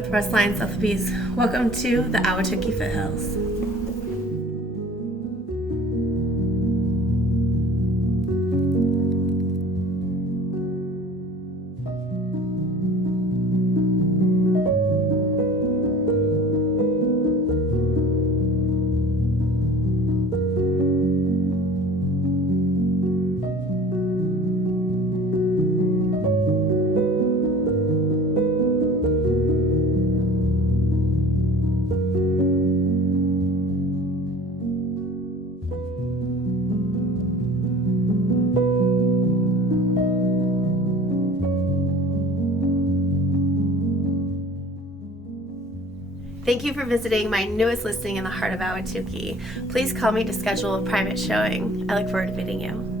with Russ Lyons Sotheby's. Welcome to the Ahwatukee Foothills. Thank you for visiting my newest listing in the heart of Ahwatukee. Please call me to schedule a private showing. I look forward to meeting you.